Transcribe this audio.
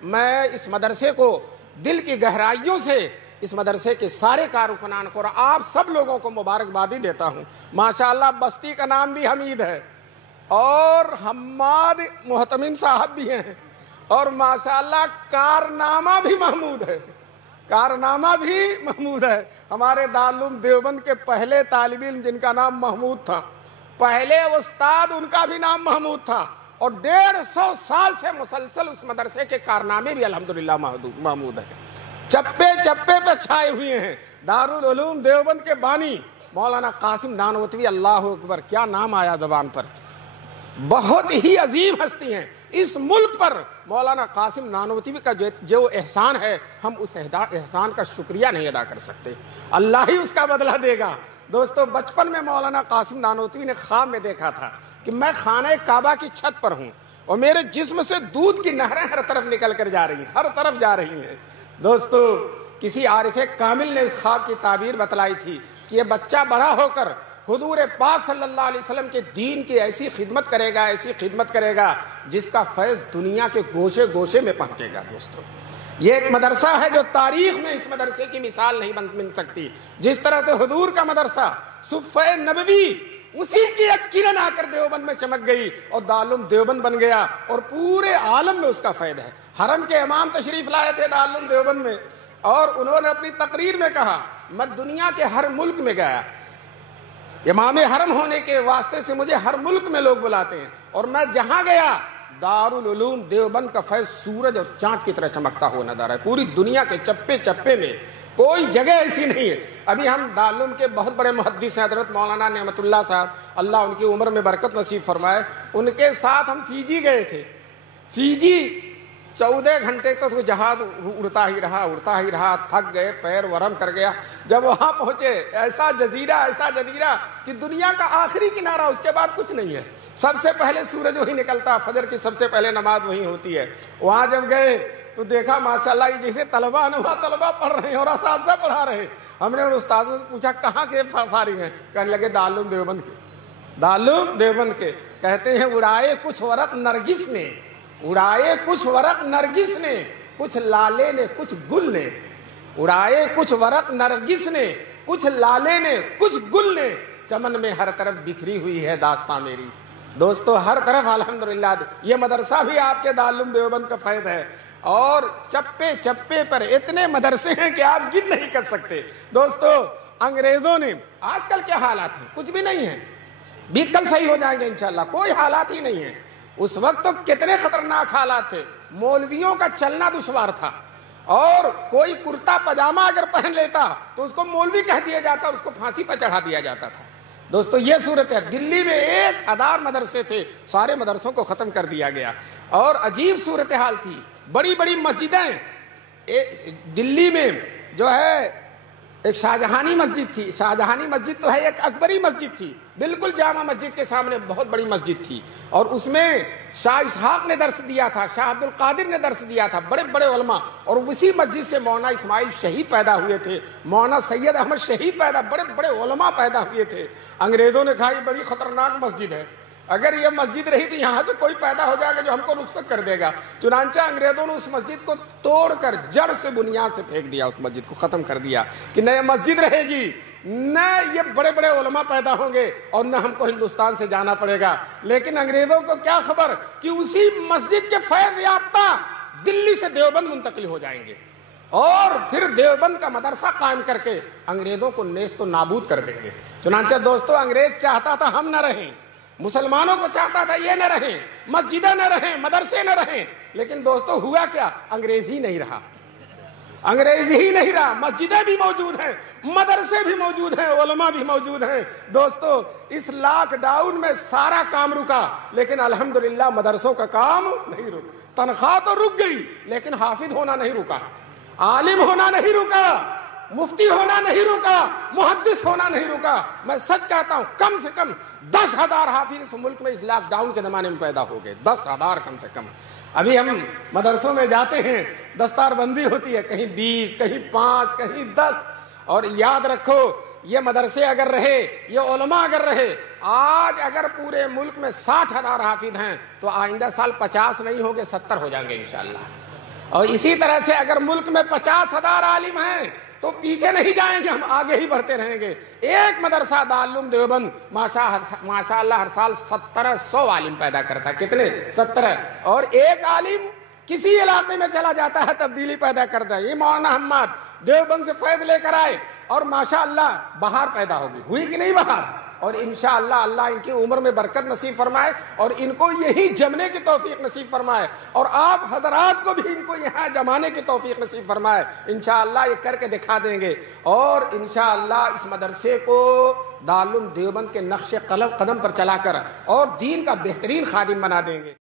میں اس مدرسے کو دل کی گہرائیوں سے اس مدرسے کے سارے کارکنان کو اور آپ سب لوگوں کو مبارکبادی دیتا ہوں۔ ماشاءاللہ بستی کا نام بھی حمید ہے اور حماد محتمم صاحب بھی ہیں اور ماشاءاللہ کارنامہ بھی محمود ہے، کارنامہ بھی محمود ہے۔ ہمارے دارالعلوم دیوبند کے پہلے طالب علم جن کا نام محمود تھا، پہلے استاد ان کا بھی نام محمود تھا، اور 150 سال سے مسلسل اس مدرسے کے کارنامے بھی الحمدللہ محمود ہیں، چپے چپے پہ چھائے ہوئے ہیں۔ دارالعلوم دیوبند کے بانی مولانا قاسم نانوتوی، اللہ اکبر، کیا نام آیا زبان پر، بہت ہی عظیم ہستی ہیں۔ اس ملک پر مولانا قاسم نانوتوی کا جو احسان ہے، ہم اس احسان کا شکریہ نہیں ادا کر سکتے، اللہ ہی اس کا بدلہ دے گا۔ دوستو بچپن میں مولانا قاسم نانوتوی نے خواب میں دیکھا تھا کہ میں خانہ کعبہ کی چھت پر ہوں اور میرے جسم سے دودھ کی نہریں ہر طرف نکل کر جا رہی ہیں، ہر طرف جا رہی ہیں۔ دوستو کسی عارف کامل نے اس خواب کی تعبیر بتلائی تھی کہ یہ بچہ بڑا ہو کر حضور پاک صلی اللہ علیہ وسلم کے دین کی ایسی خدمت کرے گا، ایسی خدمت کرے گا جس کا فیض دنیا کے گوشے گوشے میں پہنچے گا۔ دوستو یہ ایک مدرسہ ہے جو تاریخ میں اس مدرسے کی مثال نہیں بن سکتی۔ جس طرح سے حضور کا مدرسہ صفہ نبوی، اسی کی ایک کرن آ کر دیوبند میں چمک گئی اور دارالعلوم دیوبند بن گیا اور پورے عالم میں اس کا فائدہ ہے۔ حرم کے امام تشریف لائے تھے دارالعلوم دیوبند میں اور انہوں نے اپنی تقریر میں کہا میں دنیا کے ہر ملک میں گیا، امام حرم ہونے کے واسطے سے مجھے ہر ملک میں لوگ بلاتے ہیں، اور میں جہاں گیا دارالعلوم دیوبند کا فیض سورج اور چاند کی طرح چمکتا ہوا نظر ہے۔ پوری دنیا کے چپے چپے میں کوئی جگہ ایسی نہیں ہے۔ ابھی ہم دارالعلوم کے بہت بڑے محدث ہیں حضرت مولانا نعمت اللہ صاحب، اللہ ان کی عمر میں برکت نصیب فرمائے، ان کے ساتھ ہم فیجی گئے تھے۔ فیجی 14 گھنٹے تک وہ جہاز اڑتا ہی رہا، تھک گئے، پیر ورم کر گیا۔ جب وہاں پہنچے ایسا جزیرہ کہ دنیا کا آخری کنارہ، اس کے بعد کچھ نہیں ہے، سب سے پہلے سورج وہی نکلتا، فجر کی سب سے پہلے نماز وہی ہوتی ہے۔ وہاں جب گئے تو دیکھا ماشاءاللہ یہ جیسے طلبہ پڑھ رہے ہیں اور اساتذہ پڑھا رہے ہیں۔ ہم نے ان استاذوں سے پوچھا کہاں کے فارغ ہیں؟ کہنے لگے دارالعلوم دیوبند کے۔ کہتے ہیں اڑائے کچھ ورق نرگس نے، اڑائے کچھ ورق نرگس نے، کچھ لالے نے کچھ گل نے، اڑائے کچھ ورق نرگس نے، کچھ لالے نے کچھ گل نے، چمن میں ہر طرف بکھری ہوئی ہے داستاں میری۔ دوستو ہر طرف الحمدللہ یہ مدرسہ بھی آپ کے دارالعلوم دیوبند کا فیض ہے، اور چپے چپے پر اتنے مدرسے ہیں کہ آپ گن نہیں کر سکتے۔ دوستو انگریزوں نے، آج کل کیا حالات ہیں؟ کچھ بھی نہیں ہے، بھی کل صحیح ہو جائیں گے انشاءاللہ، کوئی حالات ہی نہیں ہے۔ اس وقت تو کتنے خطرناک حالات تھے، مولویوں کا چلنا دشوار تھا، اور کوئی کرتا پاجامہ اگر پہن لیتا تو اس کو مولوی کہہ دیا جاتا، اس کو پھانسی پر چڑھا دیا جاتا تھا۔ دوستو یہ صورت ہے۔ دلی میں 1000 مدرسے تھے، سارے مدرسوں کو ختم کر دیا گیا، اور عجیب صورتحال تھی۔ بڑی بڑی مسجدیں دلی میں جو ہے، ایک شاہجہانی مسجد تھی، شاہجہانی مسجد تو ہے، ایک اکبری مسجد تھی، بالکل جامع مسجد کے سامنے بہت بڑی مسجد تھی، اور اس میں شاہ اسحاق نے درس دیا تھا، شاہ عبد القادر نے درس دیا تھا، بڑے بڑے علماء، اور اسی مسجد سے مولانا اسماعیل شہید پیدا ہوئے تھے، مولانا سید احمد شہید بڑے بڑے علماء پیدا ہوئے تھے۔ انگریزوں نے کہا یہ بڑی خطرناک مسجد ہے، اگر یہ مسجد رہی تو یہاں سے کوئی پیدا ہو جائے گا جو ہم کو رخصت کر دے گا۔ چنانچہ انگریزوں نے اس مسجد کو توڑ کر جڑ سے بنیاد سے پھینک دیا، اس مسجد کو ختم کر دیا کہ نہ یہ مسجد رہے گی، نہ یہ بڑے بڑے علماء پیدا ہوں گے، اور نہ ہم کو ہندوستان سے جانا پڑے گا۔ لیکن انگریزوں کو کیا خبر کہ اسی مسجد کے فیض یافتہ دلی سے دیوبند منتقل ہو جائیں گے، اور پھر دیوبند کا مدرسہ قائم کر کے انگریزوں کو نیست و نابود کر دیں گے۔ چنانچہ دوستو انگریز چاہتا تھا ہم نہ رہیں، مسلمانوں کو چاہتا تھا یہ نہ رہیں، مسجدیں نہ رہیں، مدرسے نہ رہیں، لیکن دوستو ہوا کیا؟ انگریز ہی نہیں رہا، انگریز ہی نہیں رہا، مسجدیں بھی موجود ہیں، مدرسے بھی موجود ہیں، علماء بھی موجود ہیں۔ دوستو اس لاک ڈاؤن میں سارا کام رکا، لیکن الحمدللہ مدرسوں کا کام نہیں رکا۔ تنخواہ تو رک گئی لیکن حافظ ہونا نہیں رکا، عالم ہونا نہیں رکا، مفتی ہونا نہیں رکا، محدث ہونا نہیں رکا۔ میں سچ کہتا ہوں کم سے کم 10,000 حافظ اس ملک میں اس لاک ڈاؤن کے زمانے میں پیدا ہو گئے، 10,000 کم سے کم۔ ابھی ہم مدرسوں میں جاتے ہیں، دستار بندی ہوتی ہے، کہیں 20، کہیں 5، کہیں 10، اور یاد رکھو یہ مدرسے اگر رہے، یہ علماء اگر رہے، آج اگر پورے ملک میں 60,000 حافظ ہیں تو آئندہ سال 50 نہیں ہوگے، 70 ہو جائیں گے انشاءاللہ۔ اور اسی طرح سے اگر ملک میں 50,000 عالم ہیں تو پیچھے نہیں جائیں گے، ہم آگے ہی بڑھتے رہیں گے۔ ایک مدرسہ دارالعلوم دیوبند ماشاء اللہ ہر سال 1700 عالم پیدا کرتا ہے۔ کتنے؟ 17۔ اور ایک عالم کسی علاقے میں چلا جاتا ہے تبدیلی پیدا کرتا ہے۔ یہ مولانا حماد دیوبند سے فیض لے کر آئے اور ماشاءاللہ بہار پیدا ہوگی، ہوئی کہ نہیں بہار؟ اور انشاءاللہ اللہ ان کی عمر میں برکت نصیب فرمائے اور ان کو یہی جمنے کی توفیق نصیب فرمائے، اور آپ حضرات کو بھی ان کو یہاں جمانے کی توفیق نصیب فرمائے۔ انشاءاللہ یہ کر کے دکھا دیں گے، اور انشاءاللہ اس مدرسے کو دارالعلوم دیوبند کے نقش قدم پر چلا کر اور دین کا بہترین خادم بنا دیں گے۔